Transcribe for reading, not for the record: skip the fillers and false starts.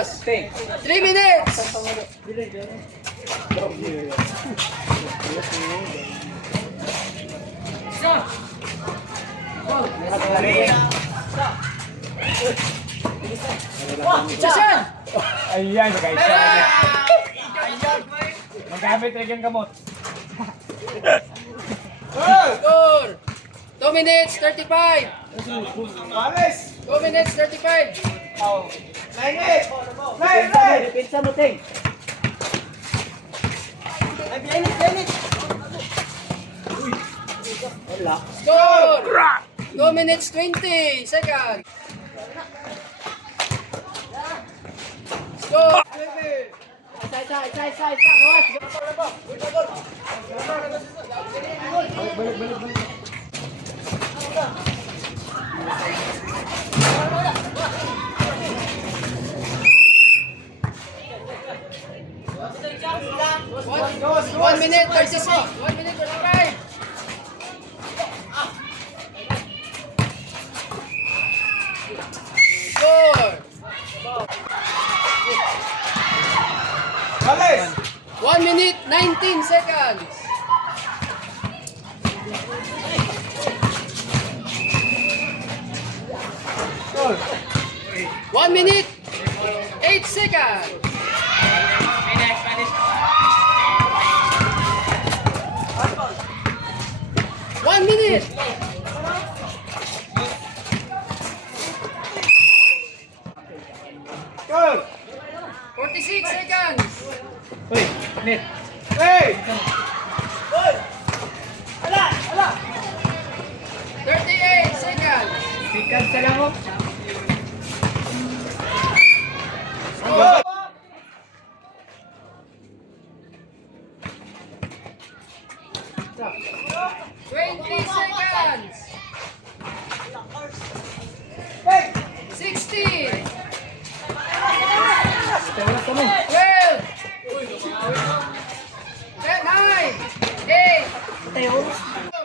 Last. 3 minutes. Sasha! Ayan, mag-aisa. Magamit rin yung gamot. Score. 2 minutes 35. 2 minutes 35. Pinsa mo, Ting. Score. 2 minutes 20 seconds. Score. One minute 36. 1 minute 35. Score. 1 minute 19 seconds. Goal. 1 minute 8 seconds. 1 minute. Goal. 46 seconds. Uy, net. 38 seconds. Sikat sa lang mo. Score. 20 seconds. 16. 12. 9. 8.